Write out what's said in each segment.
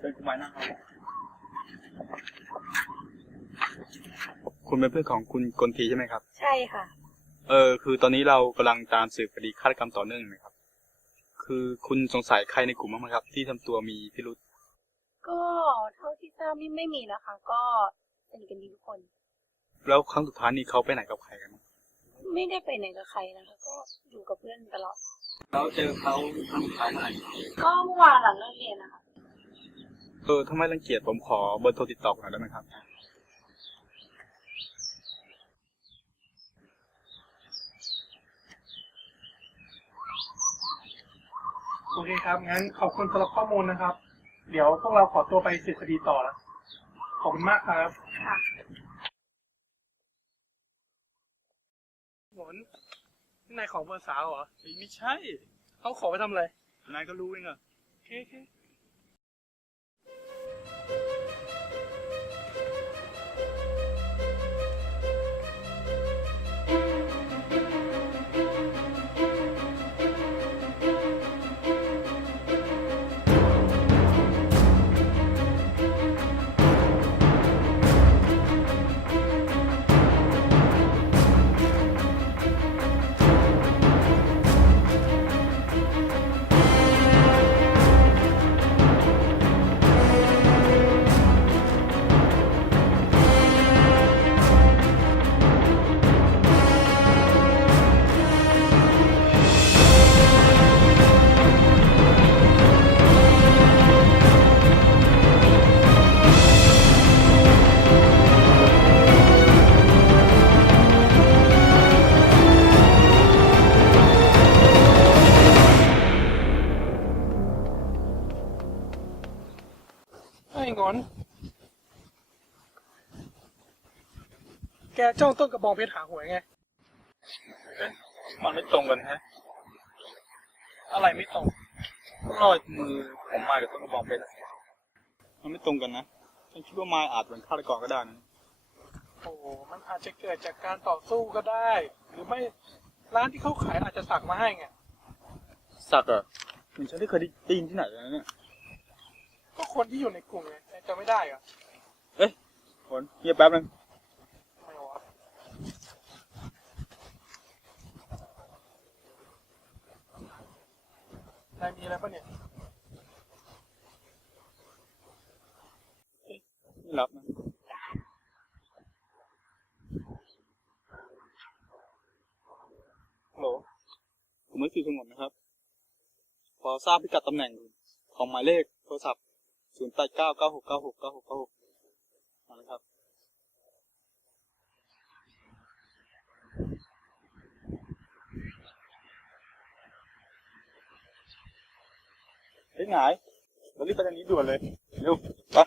เป็นคุณไม้นั่งครับคุณเป็นเพื่อนของคุณกลทีใช่ไหมครับ ใช่ค่ะ เออคือตอนนี้เรากำลังตามสืบคดีฆาตกรรมต่อเนื่องนะครับ คือคุณสงสัยใครในกลุ่มบ้างไหมครับ ที่ทำตัวมีพิรุษก็เท่าที่ทราบนี่ไม่มีนะคะ ก็สนิทกันดีทุกคน แล้วครั้งสุดท้ายนี่เขาไปไหนกับใครกันไม่ได้ไปไหนกับใครนะคะ ก็อยู่กับเพื่อนตลอดเราเจอเขาครั้งสุดท้ายเมื่อไหร่ก็เมื่อวานหลังเลิกเรียนนะคะ เออถ้าไม่รังเกียจผมขอเบอร์โทรติดต่อหน่อยได้ไหมครับ โอเคครับ งั้นขอบคุณสำหรับข้อมูลนะครับ เดี๋ยวพวกเราขอตัวไปสืบคดีต่อแล้วขอบคุณมากครับค่ะหมนนายของเบอร์สาวเหรอ ไม่ใช่ เขาขอไปทำอะไร นายก็รู้เองอะโอเคโอเค ไอ้งอน แกจ้องต้นกระบองเพชรหาหวยไง มันไม่ตรงกันฮะ อะไรไม่ตรงรอยมือผมมากับต้นกระบองเพชรอะมันไม่ตรงกันนะ ฉันคิดว่าไม้อาจเป็นฆาตกรก็ได้นะ โอ้โหมันอาจจะเกิดจากการต่อสู้ก็ได้ หรือไม่ร้านที่เขาขายอาจจะสักมาให้ไง สักเหรอะเหมือนฉันที่เคยได้ยินที่ไหนแล้วเนี่ย ก็คนที่อยู่ในกลุ่มไงแต่จะไม่ได้เหรอเอ๊ะฝนเงียบแป๊บนึงไม่วะนายมีอะไรปะเนี่ยไม่รับนะฮัลโหลผมไม่สื่อสงบนะครับพอทราบพิกัดตำแหน่งของหมายเลขโทรศัพท์ 0 8 9 9 6 9 6 9 6 9 6มาแล้วครับเฮ้ยหงายเรารีบไปทางนี้ด่วนเลยเร็วไป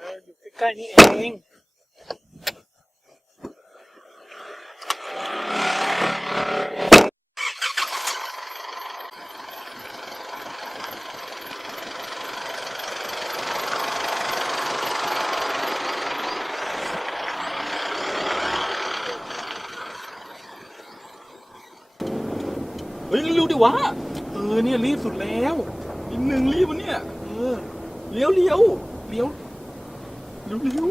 อออยู่ใกล้ๆนี่เอง เฮ้ยเร็วดิวะ เออเนี่ยรีบสุดแล้วอีกหนึ่งรีบวะเนี่ย เออเลี้ยวเลี้ยวเลี้ยวเร็วเร็ว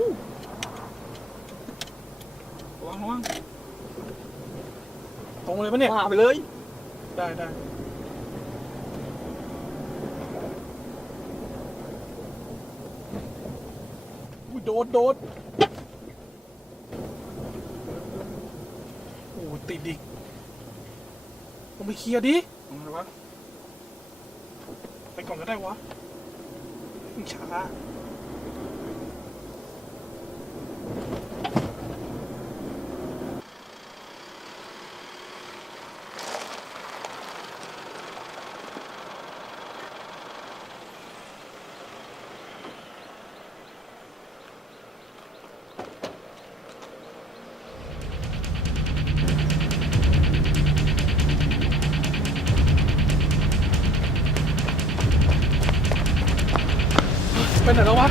ระวังระวังตรงเลยปะเนี่ยผ่าไปเลย ได้ได้อุ้ยโดดโดดโอ้โหติดดิล งไปเคลียร์ดิไมวะ ไปก่อนก็ได้วะมันช้า ไปไหนแล้ววะ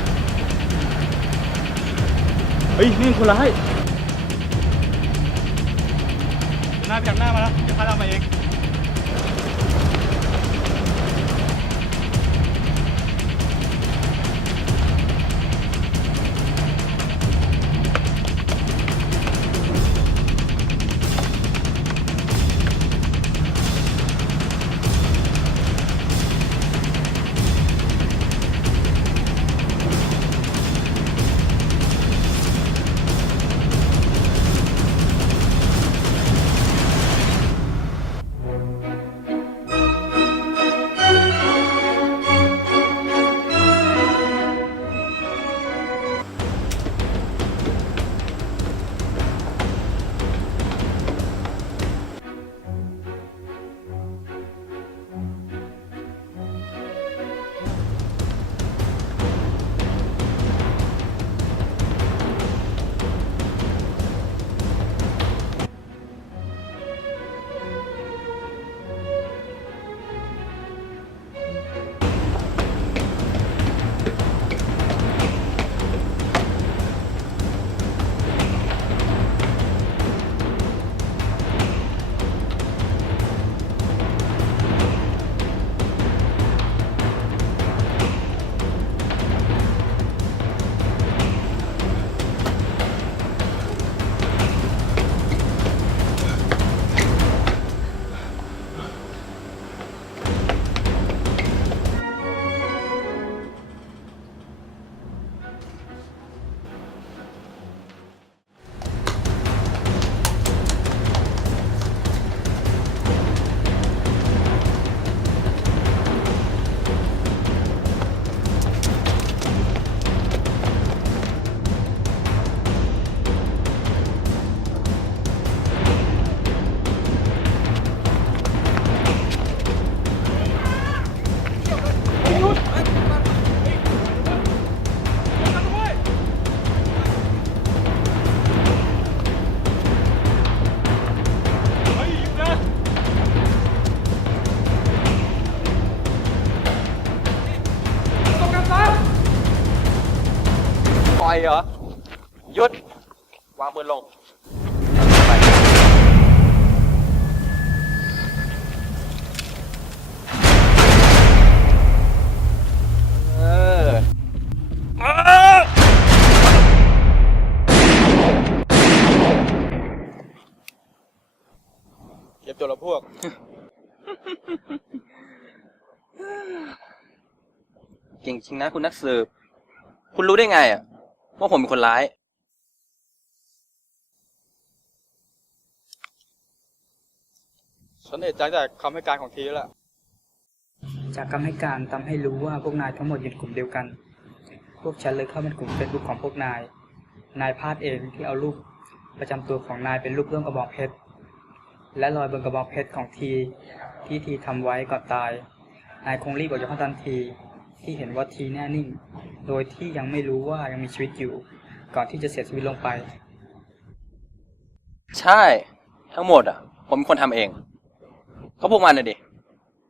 เฮ้ย นี่คนร้ายหน้าพยักหน้ามาแล้ว เดี๋ยวพาเรามาเอง เหรอหยุด วางปืนลงไปเออเออเก็บตัวละพวก เก่งจริงนะคุณนักสืบ คุณรู้ได้ไงอะ ว่าผมเป็นคนร้าย ฉันเอะใจจากคำให้การของทีแล้วแหละจากคำให้การทำให้รู้ว่าพวกนายทั้งหมดอยู่ในกลุ่มเดียวกัน พวกฉันเลยเข้าเป็นกลุ่มเฟซบุ๊กของพวกนาย นายพลาดเองที่เอารูปประจำตัวของนายเป็นรูปร่วงกระบอกเพชร และรอยบนกระบอกเพชรของที ที่ทีทำไว้ก่อนตาย นายคงรีบออกจากห้องทันที ที่เห็นว่าทีแน่นิ่ง โดยที่ยังไม่รู้ว่ายังมีชีวิตอยู่ ก่อนที่จะเสียชีวิตลงไป ใช่ ทั้งหมดอะ ผมเป็นคนทำเอง ก็พวกมันน่ะดิ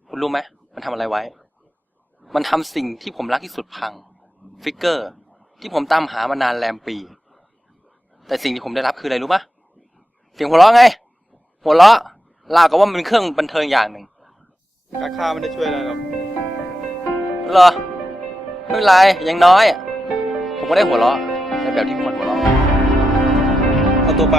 คุณรู้ไหม มันทำอะไรไว้ มันทำสิ่งที่ผมรักที่สุดพัง ฟิกเกอร์ ที่ผมตามหามานานแรมปี แต่สิ่งที่ผมได้รับคืออะไรรู้ปะเสียงหัวเราะไง หัวเราะลาวกับว่ามันเป็นเครื่องบันเทิงอย่างหนึ่งการฆ่าไม่ได้ช่วยอะไรหรอก เหรอ ไม่เป็นไรยังน้อยอะผมก็ได้หัวเราะในแบบที่พวกมันหัวเราะเอาตัวไป